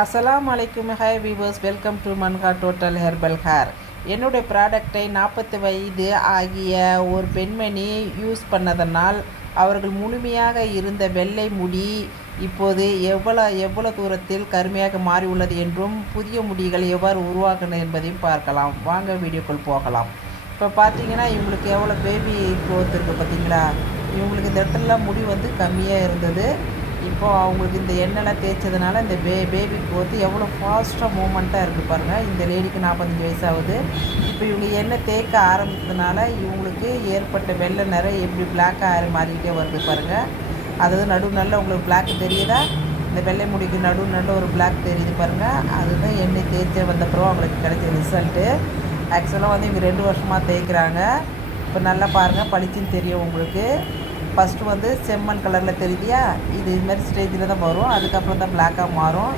அஸ்ஸலாமு அலைக்கும். Hi viewers, welcome to Manha total herbal hair. என்னுடைய ப்ராடக்டை 40 வயது ஆகிய ஒரு பெண்மணி யூஸ் பண்ணதனால் அவர்கள் முழுமையாக இருந்த வெள்ளை முடி இப்போது எவ்வளோ தூரத்தில் கருமையாக மாறி உள்ளது என்றும் புதிய முடிகள் எவ்வாறு உருவாக்கணும் என்பதையும் பார்க்கலாம். வாங்க வீடியோக்குள் போகலாம். இப்போ பார்த்தீங்கன்னா இவங்களுக்கு எவ்வளோ பேபி க்ரோத் இருக்குது பார்த்தீங்களா. இவங்களுக்கு இந்த இடத்துலலாம் முடி கம்மியாக இருந்தது. இப்போது அவங்களுக்கு இந்த எண்ணெய்லாம் தேய்ச்சதுனால இந்த பேபி க்ரோத்து எவ்வளோ ஃபாஸ்ட்டாக மூமெண்ட்டாக இருக்குது பாருங்கள். இந்த லேடிக்கு 45 வயசாகுது. இப்போ இவங்க எண்ணெய் தேய்க்க ஆரம்பித்ததுனால இவங்களுக்கு ஏற்பட்ட வெள்ளை நிறம் எப்படி பிளாக்காக மாறிக்கிட்டே வருது பாருங்கள். அதாவது நல்ல உங்களுக்கு பிளாக் தெரியுதா? இந்த வெள்ளை முடிக்கு நல்ல ஒரு பிளாக் தெரியுது பாருங்கள். அதுதான் எண்ணெய் தேய்ச்ச வந்தப்பறம் அவங்களுக்கு கிடைச்ச ரிசல்ட்டு. ஆக்சுவலாக இவங்க 2 வருஷமாக தேய்க்கிறாங்க. இப்போ நல்லா பாருங்கள், பளிச்சுன்னு தெரியும் உங்களுக்கு. ஃபஸ்ட்டு செம்மண் கலரில் தெரியுதியா, இது மாதிரி ஸ்டேஜில் தான் வரும். அதுக்கப்புறம் தான் பிளாக்காக மாறும்.